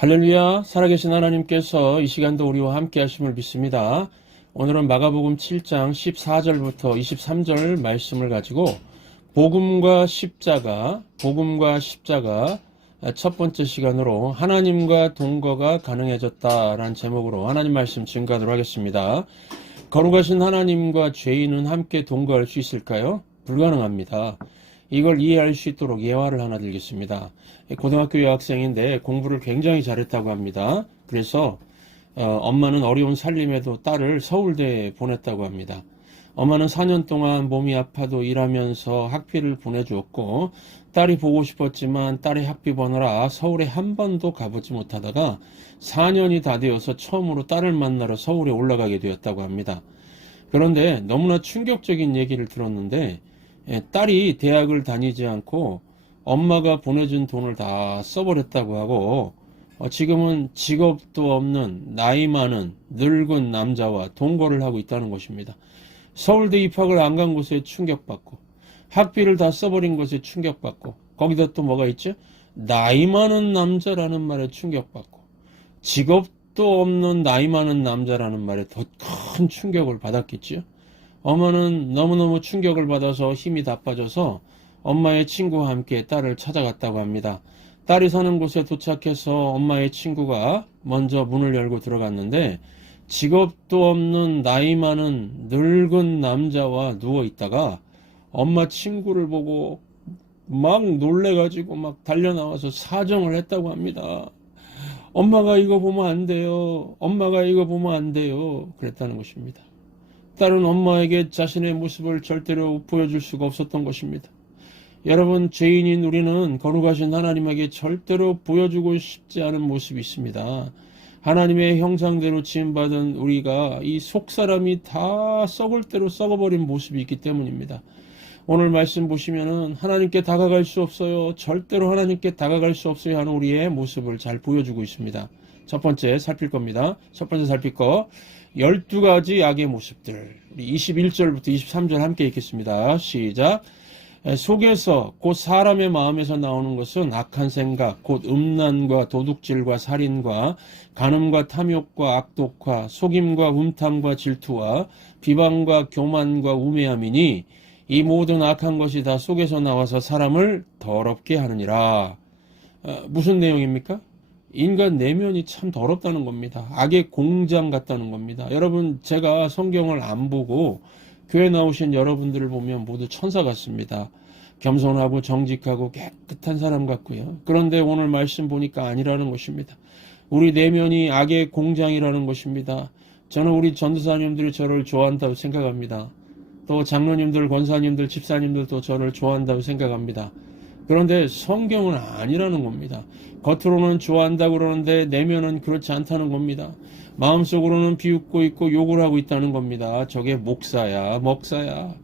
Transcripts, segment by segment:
할렐루야, 살아계신 하나님께서 이 시간도 우리와 함께 하심을 믿습니다. 오늘은 마가복음 7장 14절부터 23절 말씀을 가지고 복음과 십자가 첫 번째 시간으로 하나님과 동거가 가능해졌다라는 제목으로 하나님 말씀 증거하도록 하겠습니다. 거룩하신 하나님과 죄인은 함께 동거할 수 있을까요? 불가능합니다. 이걸 이해할 수 있도록 예화를 하나 드리겠습니다. 고등학교 여학생인데 공부를 굉장히 잘했다고 합니다. 그래서 엄마는 어려운 살림에도 딸을 서울대에 보냈다고 합니다. 엄마는 4년 동안 몸이 아파도 일하면서 학비를 보내주었고, 딸이 보고 싶었지만 딸의 학비 버느라 서울에 한 번도 가보지 못하다가 4년이 다 되어서 처음으로 딸을 만나러 서울에 올라가게 되었다고 합니다. 그런데 너무나 충격적인 얘기를 들었는데, 딸이 대학을 다니지 않고 엄마가 보내준 돈을 다 써버렸다고 하고, 지금은 직업도 없는 나이 많은 늙은 남자와 동거를 하고 있다는 것입니다. 서울대 입학을 안 간 곳에 충격받고, 학비를 다 써버린 것에 충격받고, 거기다 또 뭐가 있죠? 나이 많은 남자라는 말에 충격받고, 직업도 없는 나이 많은 남자라는 말에 더 큰 충격을 받았겠지요. 엄마는 너무너무 충격을 받아서 힘이 다 빠져서 엄마의 친구와 함께 딸을 찾아갔다고 합니다. 딸이 사는 곳에 도착해서 엄마의 친구가 먼저 문을 열고 들어갔는데, 직업도 없는 나이 많은 늙은 남자와 누워 있다가 엄마 친구를 보고 막 놀래가지고 막 달려나와서 사정을 했다고 합니다. 엄마가 이거 보면 안 돼요. 엄마가 이거 보면 안 돼요. 그랬다는 것입니다. 딸은 엄마에게 자신의 모습을 절대로 보여줄 수가 없었던 것입니다. 여러분, 죄인인 우리는 거룩하신 하나님에게 절대로 보여주고 싶지 않은 모습이 있습니다. 하나님의 형상대로 지음받은 우리가 이 속사람이 다 썩을 대로 썩어버린 모습이 있기 때문입니다. 오늘 말씀 보시면은 하나님께 다가갈 수 없어요. 절대로 하나님께 다가갈 수 없어요 하는 우리의 모습을 잘 보여주고 있습니다. 첫 번째 살필 겁니다. 첫 번째 살필 거 12가지 악의 모습들. 우리 21절부터 23절 함께 읽겠습니다. 시작. 속에서 곧 사람의 마음에서 나오는 것은 악한 생각, 곧 음란과 도둑질과 살인과 간음과 탐욕과 악독과 속임과 음탕과 질투와 비방과 교만과 우매함이니 이 모든 악한 것이 다 속에서 나와서 사람을 더럽게 하느니라. 무슨 내용입니까? 인간 내면이 참 더럽다는 겁니다. 악의 공장 같다는 겁니다. 여러분, 제가 성경을 안 보고 교회 나오신 여러분들을 보면 모두 천사 같습니다. 겸손하고 정직하고 깨끗한 사람 같고요. 그런데 오늘 말씀 보니까 아니라는 것입니다. 우리 내면이 악의 공장이라는 것입니다. 저는 우리 전도사님들이 저를 좋아한다고 생각합니다. 또 장로님들, 권사님들, 집사님들도 저를 좋아한다고 생각합니다. 그런데 성경은 아니라는 겁니다. 겉으로는 좋아한다고 그러는데 내면은 그렇지 않다는 겁니다. 마음속으로는 비웃고 있고 욕을 하고 있다는 겁니다. 저게 목사야, 먹사야.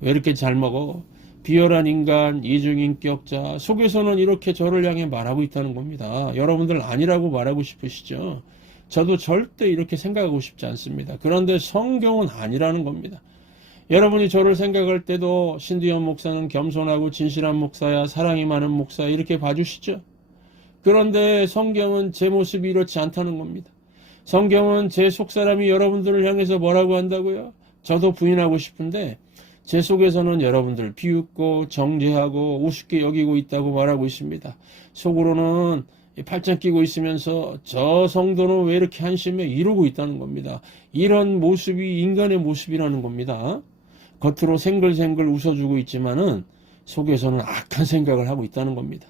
왜 이렇게 잘 먹어? 비열한 인간, 이중인격자, 속에서는 이렇게 저를 향해 말하고 있다는 겁니다. 여러분들 아니라고 말하고 싶으시죠? 저도 절대 이렇게 생각하고 싶지 않습니다. 그런데 성경은 아니라는 겁니다. 여러분이 저를 생각할 때도 신두현 목사는 겸손하고 진실한 목사야, 사랑이 많은 목사야 이렇게 봐주시죠? 그런데 성경은 제 모습이 이렇지 않다는 겁니다. 성경은 제 속사람이 여러분들을 향해서 뭐라고 한다고요? 저도 부인하고 싶은데 제 속에서는 여러분들 비웃고 정죄하고 우습게 여기고 있다고 말하고 있습니다. 속으로는 팔짱 끼고 있으면서 저 성도는 왜 이렇게 한심해 이러고 있다는 겁니다. 이런 모습이 인간의 모습이라는 겁니다. 겉으로 생글생글 웃어주고 있지만은 속에서는 악한 생각을 하고 있다는 겁니다.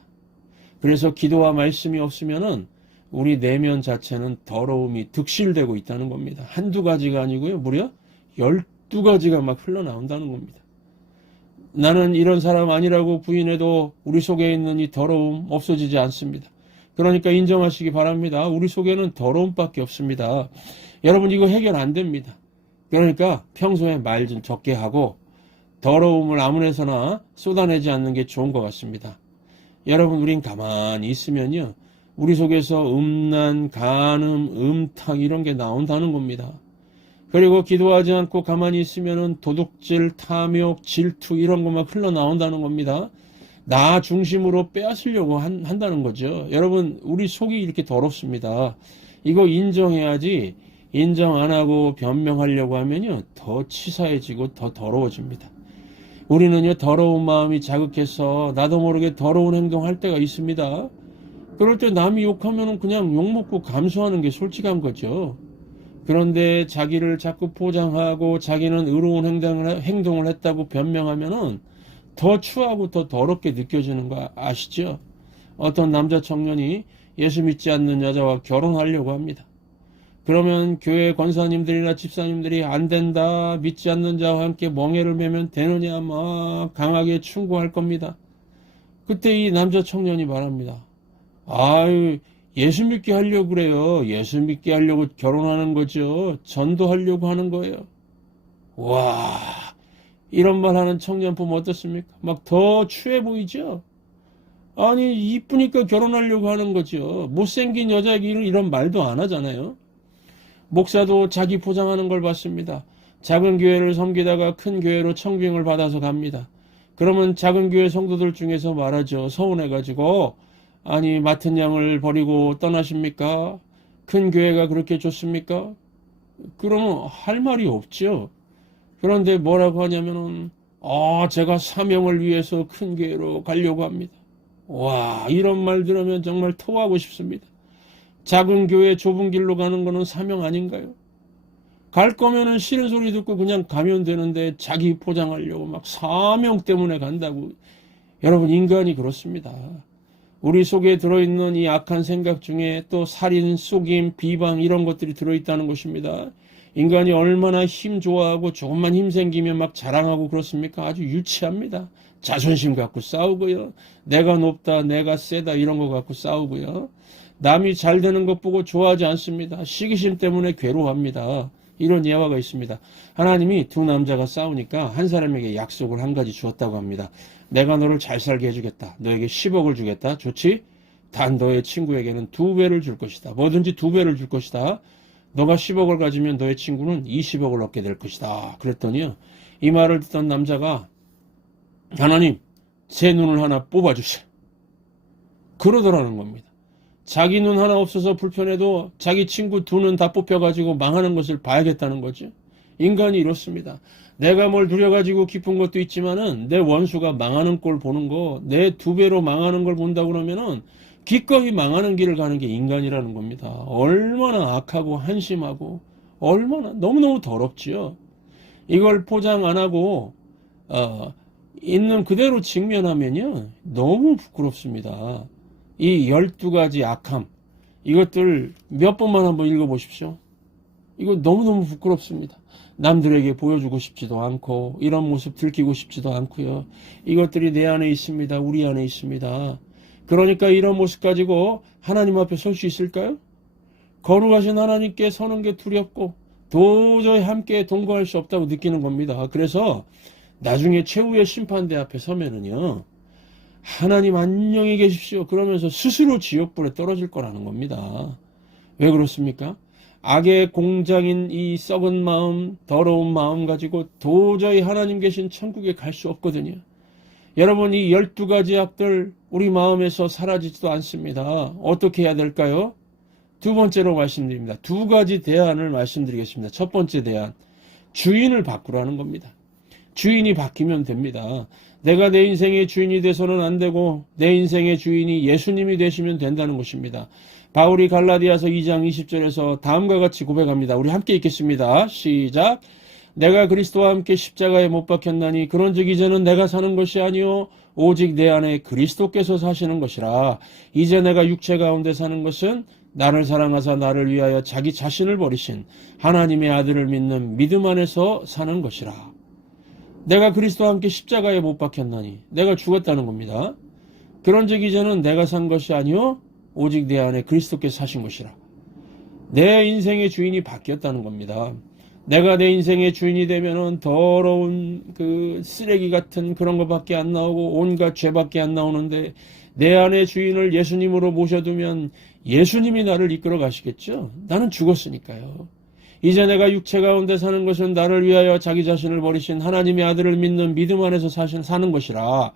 그래서 기도와 말씀이 없으면은 우리 내면 자체는 더러움이 득실되고 있다는 겁니다. 한두 가지가 아니고요. 무려 12가지가 막 흘러나온다는 겁니다. 나는 이런 사람 아니라고 부인해도 우리 속에 있는 이 더러움 없어지지 않습니다. 그러니까 인정하시기 바랍니다. 우리 속에는 더러움밖에 없습니다. 여러분 이거 해결 안 됩니다. 그러니까 평소에 말 좀 적게 하고 더러움을 아무데서나 쏟아내지 않는 게 좋은 것 같습니다. 여러분 우린 가만히 있으면요. 우리 속에서 음란, 간음, 음탕 이런 게 나온다는 겁니다. 그리고 기도하지 않고 가만히 있으면은 도둑질, 탐욕, 질투 이런 것만 흘러나온다는 겁니다. 나 중심으로 빼앗으려고 한다는 거죠. 여러분, 우리 속이 이렇게 더럽습니다. 이거 인정해야지. 인정 안 하고 변명하려고 하면요, 더 치사해지고 더 더러워집니다. 우리는요, 더러운 마음이 자극해서 나도 모르게 더러운 행동할 때가 있습니다. 그럴 때 남이 욕하면 그냥 욕먹고 감수하는 게 솔직한 거죠. 그런데 자기를 자꾸 포장하고 자기는 의로운 행동을 했다고 변명하면은 더 추하고 더 더럽게 느껴지는 거 아시죠? 어떤 남자 청년이 예수 믿지 않는 여자와 결혼하려고 합니다. 그러면 교회 권사님들이나 집사님들이 안 된다, 믿지 않는 자와 함께 멍에를 매면 되느냐 막 강하게 충고할 겁니다. 그때 이 남자 청년이 말합니다. 아유, 예수 믿게 하려고 그래요. 예수 믿게 하려고 결혼하는 거죠. 전도하려고 하는 거예요. 와, 이런 말 하는 청년 보면 어떻습니까? 막 더 추해 보이죠? 아니, 이쁘니까 결혼하려고 하는 거죠. 못생긴 여자에게는 이런 말도 안 하잖아요. 목사도 자기 포장하는 걸 봤습니다. 작은 교회를 섬기다가 큰 교회로 청빙을 받아서 갑니다. 그러면 작은 교회 성도들 중에서 말하죠. 서운해가지고, 아니, 맡은 양을 버리고 떠나십니까? 큰 교회가 그렇게 좋습니까? 그러면 할 말이 없죠. 그런데 뭐라고 하냐면은, 제가 사명을 위해서 큰 교회로 가려고 합니다. 와, 이런 말 들으면 정말 토하고 싶습니다. 작은 교회 좁은 길로 가는 거는 사명 아닌가요? 갈 거면은 싫은 소리 듣고 그냥 가면 되는데 자기 포장하려고 막 사명 때문에 간다고. 여러분, 인간이 그렇습니다. 우리 속에 들어있는 이 악한 생각 중에 또 살인, 속임, 비방 이런 것들이 들어있다는 것입니다. 인간이 얼마나 힘 좋아하고 조금만 힘 생기면 막 자랑하고 그렇습니까? 아주 유치합니다. 자존심 갖고 싸우고요. 내가 높다, 내가 세다 이런 거 갖고 싸우고요. 남이 잘 되는 것 보고 좋아하지 않습니다. 시기심 때문에 괴로워합니다. 이런 예화가 있습니다. 하나님이 두 남자가 싸우니까 한 사람에게 약속을 한 가지 주었다고 합니다. 내가 너를 잘 살게 해주겠다. 너에게 10억을 주겠다. 좋지? 단 너의 친구에게는 2배를 줄 것이다. 뭐든지 2배를 줄 것이다. 너가 10억을 가지면 너의 친구는 20억을 얻게 될 것이다. 그랬더니요, 이 말을 듣던 남자가 하나님, 제 눈을 하나 뽑아주세요. 그러더라는 겁니다. 자기 눈 하나 없어서 불편해도 자기 친구 두 눈 다 뽑혀가지고 망하는 것을 봐야겠다는 거죠. 인간이 이렇습니다. 내가 뭘 누려가지고 기쁜 것도 있지만은 내 원수가 망하는 꼴 보는 거, 내 2배로 망하는 걸 본다 그러면은 기꺼이 망하는 길을 가는 게 인간이라는 겁니다. 얼마나 악하고 한심하고 얼마나 너무너무 더럽지요. 이걸 포장 안 하고 있는 그대로 직면하면요, 너무 부끄럽습니다. 이 12가지 악함, 이것들 몇 번만 한번 읽어보십시오. 이거 너무너무 부끄럽습니다. 남들에게 보여주고 싶지도 않고 이런 모습 들키고 싶지도 않고요. 이것들이 내 안에 있습니다. 우리 안에 있습니다. 그러니까 이런 모습 가지고 하나님 앞에 설 수 있을까요? 거룩하신 하나님께 서는 게 두렵고 도저히 함께 동거할 수 없다고 느끼는 겁니다. 그래서 나중에 최후의 심판대 앞에 서면은요, 하나님 안녕히 계십시오 그러면서 스스로 지옥불에 떨어질 거라는 겁니다. 왜 그렇습니까? 악의 공장인 이 썩은 마음, 더러운 마음 가지고 도저히 하나님 계신 천국에 갈 수 없거든요. 여러분, 이 12가지 악들 우리 마음에서 사라지지도 않습니다. 어떻게 해야 될까요? 두 번째로 말씀드립니다. 2가지 대안을 말씀드리겠습니다. 첫 번째 대안, 주인을 바꾸라는 겁니다. 주인이 바뀌면 됩니다. 내가 내 인생의 주인이 돼서는 안 되고 내 인생의 주인이 예수님이 되시면 된다는 것입니다. 바울이 갈라디아서 2장 20절에서 다음과 같이 고백합니다. 우리 함께 읽겠습니다. 시작. 내가 그리스도와 함께 십자가에 못 박혔나니 그런즉 이제는 내가 사는 것이 아니요 오직 내 안에 그리스도께서 사시는 것이라. 이제 내가 육체 가운데 사는 것은 나를 사랑하사 나를 위하여 자기 자신을 버리신 하나님의 아들을 믿는 믿음 안에서 사는 것이라. 내가 그리스도와 함께 십자가에 못 박혔나니 내가 죽었다는 겁니다. 그런즉 이제는 내가 산 것이 아니요 오직 내 안에 그리스도께서 사신 것이라. 내 인생의 주인이 바뀌었다는 겁니다. 내가 내 인생의 주인이 되면은 더러운 그 쓰레기 같은 그런 것밖에 안 나오고 온갖 죄밖에 안 나오는데, 내 안에 주인을 예수님으로 모셔두면 예수님이 나를 이끌어 가시겠죠. 나는 죽었으니까요. 이제 내가 육체 가운데 사는 것은 나를 위하여 자기 자신을 버리신 하나님의 아들을 믿는 믿음 안에서 사는 것이라.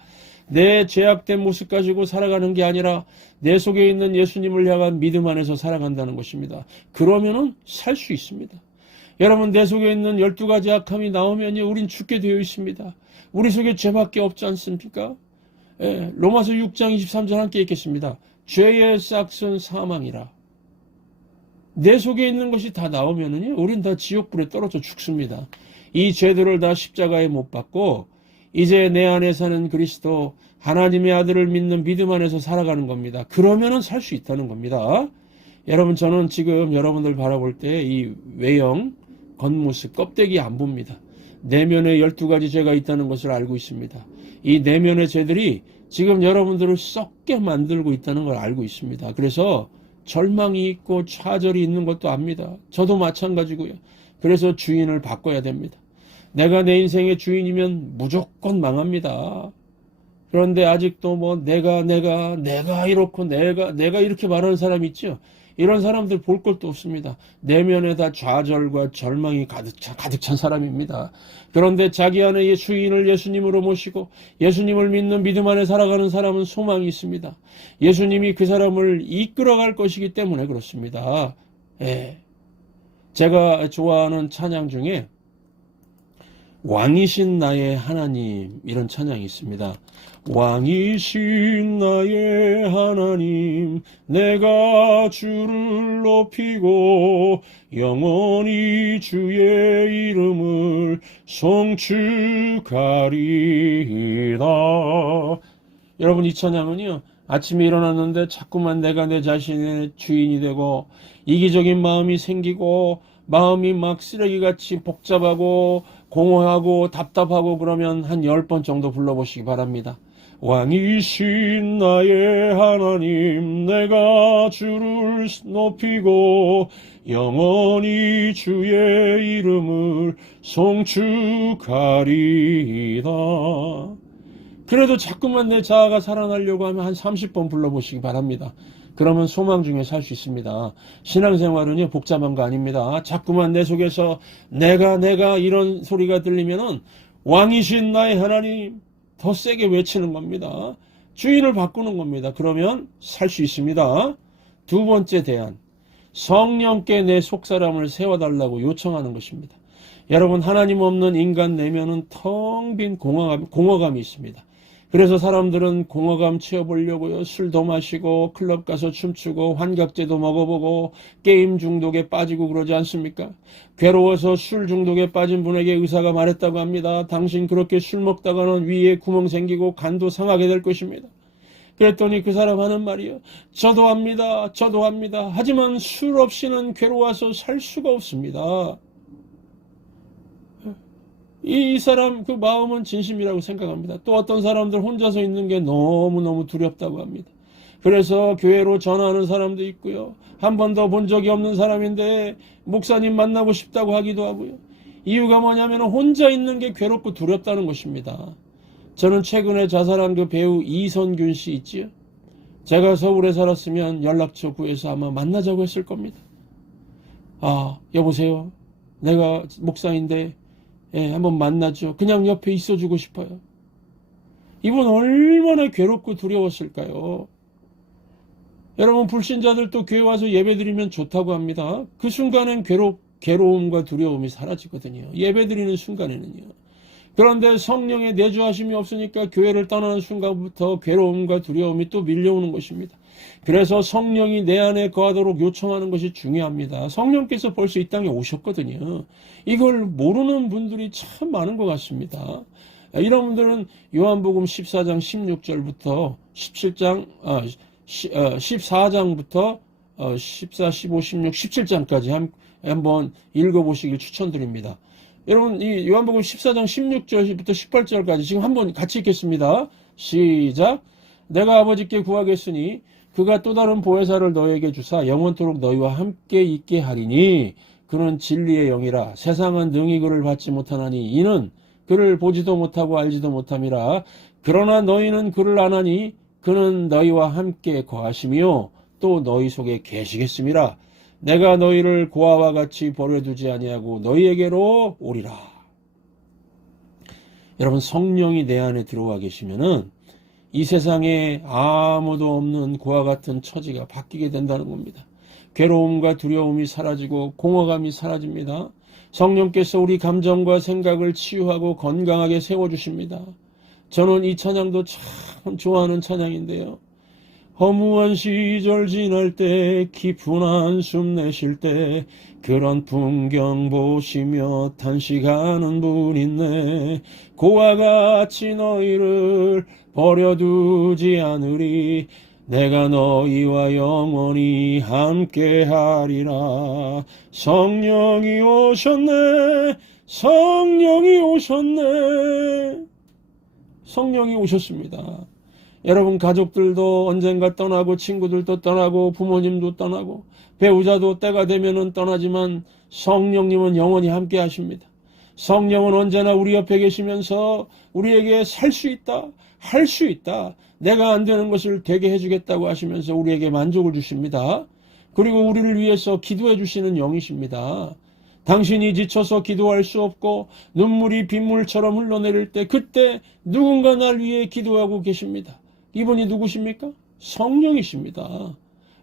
내 죄악된 모습 가지고 살아가는 게 아니라 내 속에 있는 예수님을 향한 믿음 안에서 살아간다는 것입니다. 그러면은 살 수 있습니다. 여러분, 내 속에 있는 12가지 악함이 나오면요, 우린 죽게 되어 있습니다. 우리 속에 죄밖에 없지 않습니까? 예, 로마서 6장 23절 함께 읽겠습니다. 죄의 싹은 사망이라. 내 속에 있는 것이 다 나오면은요, 우린 다 지옥불에 떨어져 죽습니다. 이 죄들을 다 십자가에 못 박고 이제 내 안에 사는 그리스도 하나님의 아들을 믿는 믿음 안에서 살아가는 겁니다. 그러면은 살 수 있다는 겁니다. 여러분, 저는 지금 여러분들 바라볼 때 이 외형, 겉모습, 껍데기 안 봅니다. 내면에 12가지 죄가 있다는 것을 알고 있습니다. 이 내면의 죄들이 지금 여러분들을 썩게 만들고 있다는 걸 알고 있습니다. 그래서 절망이 있고 좌절이 있는 것도 압니다. 저도 마찬가지고요. 그래서 주인을 바꿔야 됩니다. 내가 내 인생의 주인이면 무조건 망합니다. 그런데 아직도 뭐 내가 이렇고 내가 이렇게 말하는 사람이 있죠. 이런 사람들 볼 것도 없습니다. 내면에 다 좌절과 절망이 가득 찬 사람입니다. 그런데 자기 안에 주인을 예수님으로 모시고 예수님을 믿는 믿음 안에 살아가는 사람은 소망이 있습니다. 예수님이 그 사람을 이끌어갈 것이기 때문에 그렇습니다. 예. 제가 좋아하는 찬양 중에 왕이신 나의 하나님, 이런 찬양이 있습니다. 왕이신 나의 하나님, 내가 주를 높이고 영원히 주의 이름을 송축하리이다. 여러분, 이 찬양은요, 아침에 일어났는데 자꾸만 내가 내 자신의 주인이 되고 이기적인 마음이 생기고 마음이 막 쓰레기같이 복잡하고 공허하고 답답하고 그러면 한 10번 정도 불러보시기 바랍니다. 왕이신 나의 하나님, 내가 주를 높이고 영원히 주의 이름을 송축하리이다. 그래도 자꾸만 내 자아가 살아나려고 하면 한 30번 불러보시기 바랍니다. 그러면 소망 중에 살 수 있습니다. 신앙생활은요, 복잡한 거 아닙니다. 자꾸만 내 속에서 내가 이런 소리가 들리면은 왕이신 나의 하나님 더 세게 외치는 겁니다. 주인을 바꾸는 겁니다. 그러면 살 수 있습니다. 두 번째 대안, 성령께 내 속사람을 세워달라고 요청하는 것입니다. 여러분, 하나님 없는 인간 내면은 텅 빈 공허감이 있습니다. 그래서 사람들은 공허감 채워보려고요, 술도 마시고 클럽 가서 춤추고 환각제도 먹어보고 게임 중독에 빠지고 그러지 않습니까? 괴로워서 술 중독에 빠진 분에게 의사가 말했다고 합니다. 당신 그렇게 술 먹다가는 위에 구멍 생기고 간도 상하게 될 것입니다. 그랬더니 그 사람 하는 말이요, 저도 합니다. 하지만 술 없이는 괴로워서 살 수가 없습니다. 이 사람 그 마음은 진심이라고 생각합니다. 또 어떤 사람들 혼자서 있는 게 너무너무 두렵다고 합니다. 그래서 교회로 전화하는 사람도 있고요. 한 번도 본 적이 없는 사람인데 목사님 만나고 싶다고 하기도 하고요. 이유가 뭐냐면 혼자 있는 게 괴롭고 두렵다는 것입니다. 저는 최근에 자살한 그 배우 이선균 씨 있지요. 제가 서울에 살았으면 연락처 구해서 아마 만나자고 했을 겁니다. 아, 여보세요. 내가 목사인데 한번 만나죠. 그냥 옆에 있어주고 싶어요. 이분 얼마나 괴롭고 두려웠을까요? 여러분, 불신자들도 교회 와서 예배드리면 좋다고 합니다. 그 순간엔 괴로움과 두려움이 사라지거든요. 예배드리는 순간에는요. 그런데 성령의 내주하심이 없으니까 교회를 떠나는 순간부터 괴로움과 두려움이 또 밀려오는 것입니다. 그래서 성령이 내 안에 거하도록 요청하는 것이 중요합니다. 성령께서 벌써 이 땅에 오셨거든요. 이걸 모르는 분들이 참 많은 것 같습니다. 이런 분들은 요한복음 14장 16절부터 14장부터 14, 15, 16, 17장까지 한번 읽어보시길 추천드립니다. 여러분, 이 요한복음 14장 16절부터 18절까지 지금 한번 같이 읽겠습니다. 시작. 내가 아버지께 구하겠으니 그가 또 다른 보혜사를 너에게 주사 영원토록 너희와 함께 있게 하리니 그는 진리의 영이라. 세상은 능히 그를 받지 못하나니 이는 그를 보지도 못하고 알지도 못함이라. 그러나 너희는 그를 아나니 그는 너희와 함께 거하시며 또 너희 속에 계시겠음이라. 내가 너희를 고아와 같이 버려두지 아니하고 너희에게로 오리라. 여러분, 성령이 내 안에 들어와 계시면은 이 세상에 아무도 없는 그와 같은 처지가 바뀌게 된다는 겁니다. 괴로움과 두려움이 사라지고 공허감이 사라집니다. 성령께서 우리 감정과 생각을 치유하고 건강하게 세워주십니다. 저는 이 찬양도 참 좋아하는 찬양인데요. 허무한 시절 지날 때 깊은 한숨 내쉴 때 그런 풍경 보시며 탄식하는 분 있네. 그와 같이 너희를 버려두지 않으리. 내가 너희와 영원히 함께하리라. 성령이 오셨네. 성령이 오셨네. 성령이 오셨습니다. 여러분 가족들도 언젠가 떠나고 친구들도 떠나고 부모님도 떠나고 배우자도 때가 되면은 떠나지만 성령님은 영원히 함께 하십니다. 성령은 언제나 우리 옆에 계시면서 우리에게 살 수 있다, 할 수 있다, 내가 안 되는 것을 되게 해주겠다고 하시면서 우리에게 만족을 주십니다. 그리고 우리를 위해서 기도해 주시는 영이십니다. 당신이 지쳐서 기도할 수 없고 눈물이 빗물처럼 흘러내릴 때 그때 누군가 날 위해 기도하고 계십니다. 이분이 누구십니까? 성령이십니다.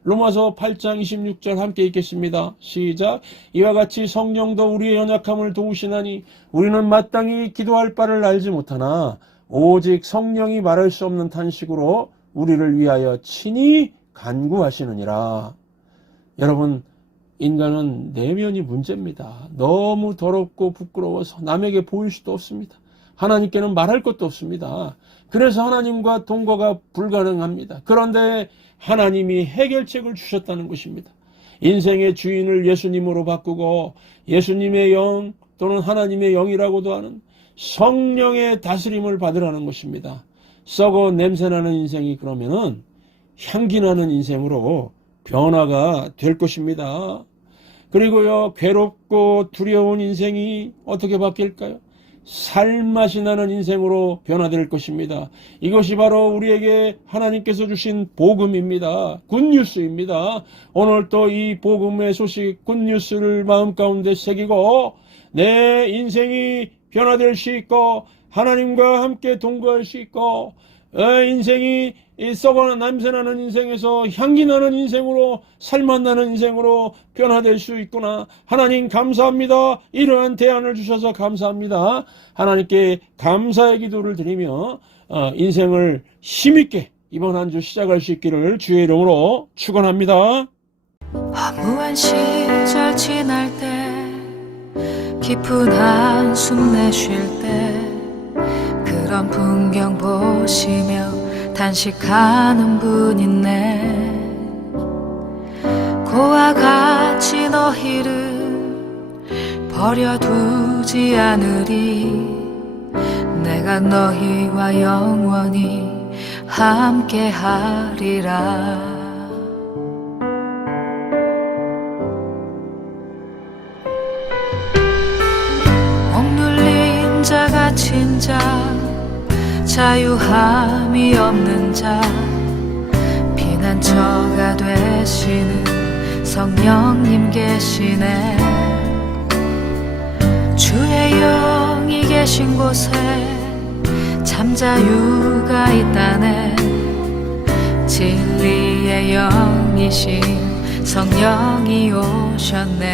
로마서 8장 26절 함께 읽겠습니다. 시작. 이와 같이 성령도 우리의 연약함을 도우시나니 우리는 마땅히 기도할 바를 알지 못하나 오직 성령이 말할 수 없는 탄식으로 우리를 위하여 친히 간구하시느니라. 여러분, 인간은 내면이 문제입니다. 너무 더럽고 부끄러워서 남에게 보일 수도 없습니다. 하나님께는 말할 것도 없습니다. 그래서 하나님과 동거가 불가능합니다. 그런데 하나님이 해결책을 주셨다는 것입니다. 인생의 주인을 예수님으로 바꾸고 예수님의 영 또는 하나님의 영이라고도 하는 성령의 다스림을 받으라는 것입니다. 썩어 냄새나는 인생이 그러면은 향기나는 인생으로 변화가 될 것입니다. 그리고요, 괴롭고 두려운 인생이 어떻게 바뀔까요? 살맛이 나는 인생으로 변화될 것입니다. 이것이 바로 우리에게 하나님께서 주신 복음입니다. 굿뉴스입니다. 오늘 또 이 복음의 소식 굿뉴스를 마음 가운데 새기고 내 인생이 변화될 수 있고 하나님과 함께 동거할 수 있고 인생이 썩어나 냄새나는 인생에서 향기나는 인생으로 살맛나는 인생으로 변화될 수 있구나. 하나님 감사합니다. 이러한 대안을 주셔서 감사합니다. 하나님께 감사의 기도를 드리며 인생을 힘있게 이번 한 주 시작할 수 있기를 주의 이름으로 축원합니다. 허무한 시절 지날 때 깊은 한숨 내쉴 때 그런 풍경 보시며 탄식하는 분 있네. 그와 같이 너희를 버려두지 않으리. 내가 너희와 영원히 함께하리라. 억눌린 자 갇힌 자 자유함이 없는 자 피난처가 되시는 성령님 계시네. 주의 영이 계신 곳에 참 자유가 있다네. 진리의 영이신 성령이 오셨네.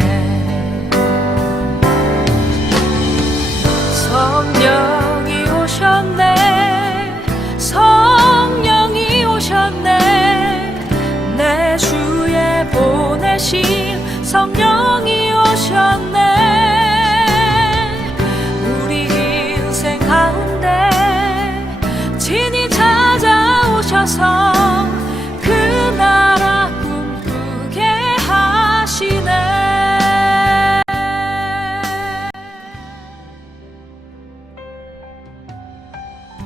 성령이 오셨네. 성령이 오셨네. 내 주에 보내신 성령이 오셨네. 우리 인생 가운데 진히 찾아오셔서